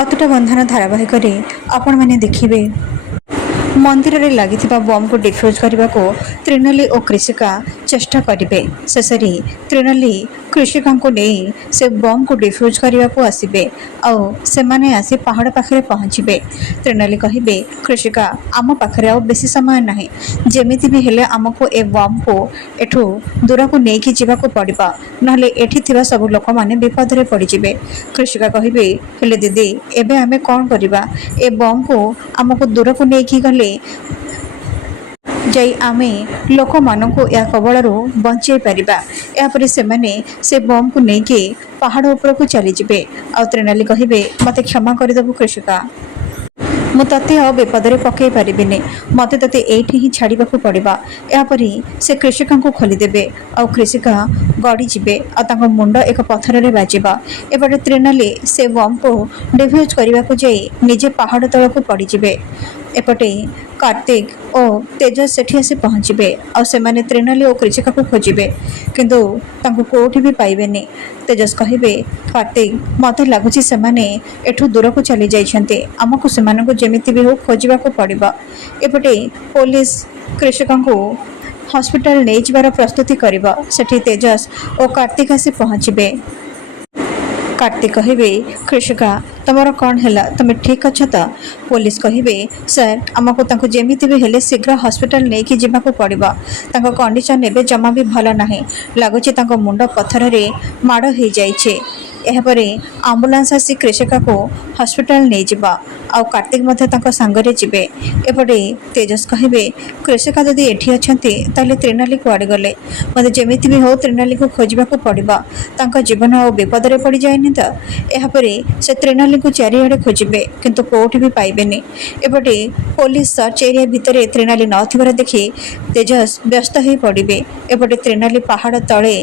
ଅତୁଟ ବନ୍ଧନ ଧାରାବାହିକରେ ଆପଣମାନେ ଦେଖିବେ ମନ୍ଦିରରେ ଲାଗିଥିବା ବମ୍କୁ ଡିଫ୍ୟୁଜ୍ କରିବାକୁ ତ୍ରିନାଲି ଓ କ୍ରିଷିକା ଚେଷ୍ଟା କରିବେ। ଶେଷରେ ତ୍ରିନାଲି କ୍ରିଷିକାଙ୍କୁ ନେଇ ସେ ବମ୍କୁ ଡିଫ୍ୟୁଜ୍ କରିବାକୁ ଆସିବେ ଆଉ ସେମାନେ ଆସି ପାହାଡ଼ ପାଖରେ ପହଞ୍ଚିବେ। ତ୍ରିନାଲି କହିବେ, କ୍ରିଷିକା ଆମ ପାଖରେ ଆଉ ବେଶୀ ସମୟ ନାହିଁ, ଯେମିତି ବି ହେଲେ ଆମକୁ ଏ ବମ୍କୁ ଏଠୁ ଦୂରକୁ ନେଇକି ଯିବାକୁ ପଡ଼ିବ, ନହେଲେ ଏଠି ଥିବା ସବୁ ଲୋକମାନେ ବିପଦରେ ପଡ଼ିଯିବେ। କ୍ରିଷିକା କହିବେ, ହେଲେ ଦିଦି ଏବେ ଆମେ କ'ଣ କରିବା? ଏ ବମ୍କୁ ଆମକୁ ଦୂରକୁ ନେଇକି ଗଲେ ଯାଇ ଆମେ ଲୋକମାନଙ୍କୁ ଏହା କବଳରୁ ବଞ୍ଚାଇ ପାରିବା। ଏହାପରେ ସେମାନେ ସେ ବମ୍କୁ ନେଇକି ପାହାଡ଼ ଉପରକୁ ଚାଲିଯିବେ। ଆଉ ତ୍ରିନାଲି କହିବେ, ମୋତେ କ୍ଷମା କରିଦେବୁ କ୍ରିଷିକା, ମୁଁ ତତେ ଆଉ ବିପଦରେ ପକାଇ ପାରିବିନି, ମୋତେ ତତେ ଏଇଠି ହିଁ ଛାଡ଼ିବାକୁ ପଡ଼ିବ। ଏହାପରେ ସେ କ୍ରିଷିକାଙ୍କୁ ଖୋଲିଦେବେ ଆଉ କ୍ରିଷିକା ଗଡ଼ିଯିବେ ଆଉ ତାଙ୍କ ମୁଣ୍ଡ ଏକ ପଥରରେ ବାଜିବ। ଏପଟେ ତ୍ରିନାଲି ସେ ବମ୍କୁ ଡିଫ୍ୟୁଜ୍ କରିବାକୁ ଯାଇ ନିଜେ ପାହାଡ଼ ତଳକୁ ପଡ଼ିଯିବେ। ଏପଟେ କାର୍ତ୍ତିକ ଓ ତେଜସ୍ ସେଠି ଆସି ପହଞ୍ଚିବେ ଆଉ ସେମାନେ ତ୍ରିନାଲି ଓ କ୍ରିଷିକାକୁ ଖୋଜିବେ, କିନ୍ତୁ ତାଙ୍କୁ କେଉଁଠି ବି ପାଇବେନି। ତେଜସ୍ କହିବେ, କାର୍ତ୍ତିକ ମୋତେ ଲାଗୁଛି ସେମାନେ ଏଠୁ ଦୂରକୁ ଚାଲି ଯାଇଛନ୍ତି, ଆମକୁ ସେମାନଙ୍କୁ ଯେମିତି ବି ହେଉ ଖୋଜିବାକୁ ପଡ଼ିବ। ଏପଟେ ପୋଲିସ କ୍ରିଷିକାଙ୍କୁ ହସ୍ପିଟାଲ ନେଇଯିବାର ପ୍ରସ୍ତୁତି କରିବ। ସେଠି ତେଜସ୍ ଓ କାର୍ତ୍ତିକ ଆସି ପହଞ୍ଚିବେ। କାର୍ତ୍ତିକ କହିବେ, କ୍ରିଷିକା ତୁମର କ'ଣ ହେଲା, ତୁମେ ଠିକ୍ ଅଛ ତ? ପୋଲିସ କହିବେ, ସାର୍ ଆମକୁ ତାଙ୍କୁ ଯେମିତି ବି ହେଲେ ଶୀଘ୍ର ହସ୍ପିଟାଲ ନେଇକି ଯିବାକୁ ପଡ଼ିବ, ତାଙ୍କ କଣ୍ଡିସନ ଏବେ ଜମା ବି ଭଲ ନାହିଁ, ଲାଗୁଛି ତାଙ୍କ ମୁଣ୍ଡ ପଥରରେ ମାଡ଼ ହୋଇଯାଇଛି। ଏହାପରେ ଆମ୍ବୁଲାନ୍ସ ଆସି କ୍ରିଷିକାକୁ ହସ୍ପିଟାଲ ନେଇଯିବ ଆଉ କାର୍ତ୍ତିକ ମଧ୍ୟ ତାଙ୍କ ସାଙ୍ଗରେ ଯିବେ। ଏପଟେ ତେଜସ୍ କହିବେ, କ୍ରିଷିକା ଯଦି ଏଠି ଅଛନ୍ତି ତାହେଲେ ତ୍ରିନାଲି କୁଆଡ଼େ ଗଲେ? ମୋତେ ଯେମିତି ବି ହେଉ ତ୍ରିନାଲିକୁ ଖୋଜିବାକୁ ପଡ଼ିବ, ତାଙ୍କ ଜୀବନ ଆଉ ବିପଦରେ ପଡ଼ିଯାଏନି ତ? ଏହାପରେ ସେ ତ୍ରିନାଲିକୁ ଚାରିଆଡ଼େ ଖୋଜିବେ, କିନ୍ତୁ କେଉଁଠି ବି ପାଇବେନି। ଏପଟେ ପୋଲିସ ସର୍ଚ୍ଚ ଏରିଆ ଭିତରେ ତ୍ରିନାଲି ନଥିବାର ଦେଖି ତେଜସ୍ ବ୍ୟସ୍ତ ହୋଇ ପଡ଼ିବେ। ଏପଟେ ତ୍ରିନାଲି ପାହାଡ଼ ତଳେ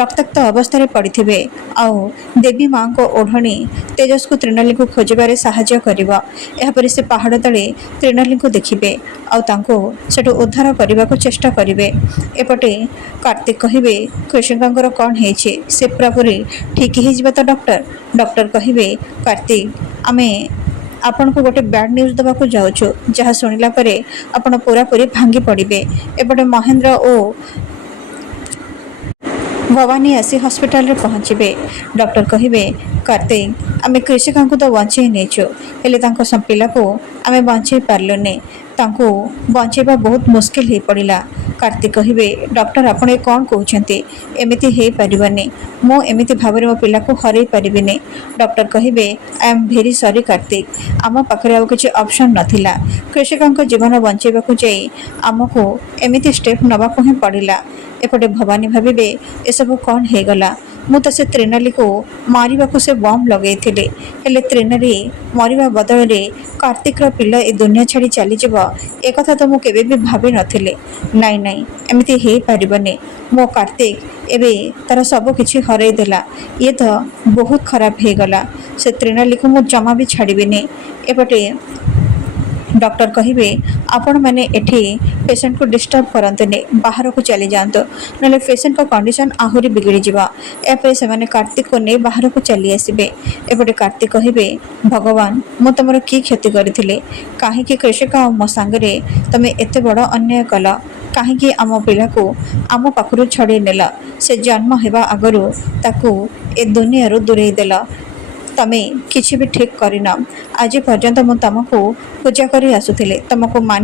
ରକ୍ତାକ୍ତ ଅବସ୍ଥାରେ ପଡ଼ିଥିବେ ଆଉ ଦେବୀ ମାଙ୍କ ଓଢ଼ଣୀ ତେଜସ୍କୁ ତ୍ରିନାଲିକୁ ଖୋଜିବାରେ ସାହାଯ୍ୟ କରିବ। ଏହାପରେ ସେ ପାହାଡ଼ ତଳେ ତ୍ରିନାଲିଙ୍କୁ ଦେଖିବେ ଆଉ ତାଙ୍କୁ ସେଠୁ ଉଦ୍ଧାର କରିବାକୁ ଚେଷ୍ଟା କରିବେ। ଏପଟେ କାର୍ତ୍ତିକ କହିବେ, କ୍ରିଷିକାଙ୍କର କ'ଣ ହେଇଛି, ସେ ପୁରାପୁରି ଠିକ୍ ହେଇଯିବ ତ ଡକ୍ଟର? ଡକ୍ଟର କହିବେ, କାର୍ତ୍ତିକ ଆମେ ଆପଣଙ୍କୁ ଗୋଟେ ବ୍ୟାଡ୍ ନ୍ୟୁଜ୍ ଦେବାକୁ ଯାଉଛୁ, ଯାହା ଶୁଣିଲା ପରେ ଆପଣ ପୁରାପୁରି ଭାଙ୍ଗି ପଡ଼ିବେ। ଏପଟେ ମହେନ୍ଦ୍ର ଓ ଭବାନୀ ଆସି ହସ୍ପିଟାଲରେ ପହଞ୍ଚିବେ। ଡକ୍ଟର କହିବେ, କାର୍ତ୍ତିକ ଆମେ କ୍ରିଷିକାଙ୍କୁ ତ ବଞ୍ଚାଇ ନେଇଛୁ, ହେଲେ ତାଙ୍କ ପିଲାକୁ ଆମେ ବଞ୍ଚାଇ ପାରିଲୁନି, ତାଙ୍କୁ ବଞ୍ଚାଇବା ବହୁତ ମୁସ୍କିଲ ହୋଇପଡ଼ିଲା। କାର୍ତ୍ତିକ କହିବେ, ଡକ୍ଟର ଆପଣ ଏ କ'ଣ କହୁଛନ୍ତି? ଏମିତି ହୋଇପାରିବନି, ମୁଁ ଏମିତି ଭାବରେ ମୋ ପିଲାକୁ ହରାଇ ପାରିବିନି। ଡକ୍ଟର କହିବେ, ଆଇ ଆମ୍ ଭେରି ସରି କାର୍ତ୍ତିକ, ଆମ ପାଖରେ ଆଉ କିଛି ଅପସନ୍ ନଥିଲା, କ୍ରିଷିକାଙ୍କ ଜୀବନ ବଞ୍ଚାଇବାକୁ ଯାଇ ଆମକୁ ଏମିତି ଷ୍ଟେପ୍ ନେବାକୁ ହିଁ ପଡ଼ିଲା। ଏପଟେ ଭବାନୀ ଭାବିବେ, ଏସବୁ କ'ଣ ହେଇଗଲା? ମୁଁ ତ ସେ ତ୍ରିନାଲିକୁ ମାରିବାକୁ ସେ ବମ୍ ଲଗାଇଥିଲି, ହେଲେ ତ୍ରିନାଲି ମରିବା ବଦଳରେ କାର୍ତ୍ତିକର ପିଲା ଏ ଦୁନିଆ ଛାଡ଼ି ଚାଲିଯିବ, ଏକଥା ତ ମୁଁ କେବେ ବି ଭାବିନଥିଲି। ନାଇଁ ନାଇଁ ଏମିତି ହେଇପାରିବନି, ମୋ କାର୍ତ୍ତିକ ଏବେ ତାର ସବୁ କିଛି ହରାଇ ଦେଲା, ଇଏ ତ ବହୁତ ଖରାପ ହେଇଗଲା, ସେ ତ୍ରିନାଲିକୁ ମୁଁ ଜମା ବି ଛାଡ଼ିବିନି। ଏପଟେ ଡକ୍ଟର କହିବେ, ଆପଣମାନେ ଏଠି ପେସେଣ୍ଟକୁ ଡିଷ୍ଟର୍ବ କରନ୍ତୁନି, ବାହାରକୁ ଚାଲିଯାଆନ୍ତୁ, ନହେଲେ ପେସେଣ୍ଟଙ୍କ କଣ୍ଡିସନ ଆହୁରି ବିଗିଡ଼ିଯିବ। ଏହାପରେ ସେମାନେ କାର୍ତ୍ତିକକୁ ନେଇ ବାହାରକୁ ଚାଲି ଆସିବେ। ଏପଟେ କାର୍ତ୍ତିକ କହିବେ, ଭଗବାନ ମୁଁ ତୁମର କି କ୍ଷତି କରିଥିଲି? କାହିଁକି କ୍ରିଷିକା ଆଉ ମୋ ସାଙ୍ଗରେ ତୁମେ ଏତେ ବଡ଼ ଅନ୍ୟାୟ କଲ? କାହିଁକି ଆମ ପିଲାକୁ ଆମ ପାଖରୁ ଛଡ଼େଇ ନେଲ? ସେ ଜନ୍ମ ହେବା ଆଗରୁ ତାକୁ ଏ ଦୁନିଆରୁ ଦୂରେଇ ଦେଲ। ତମେ କିଛି ବି ଠିକ୍ କରିନ। ଆଜି ପର୍ଯ୍ୟନ୍ତ ମୁଁ ତୁମକୁ ପୂଜା କରି ଆସୁଥିଲି, ତୁମକୁ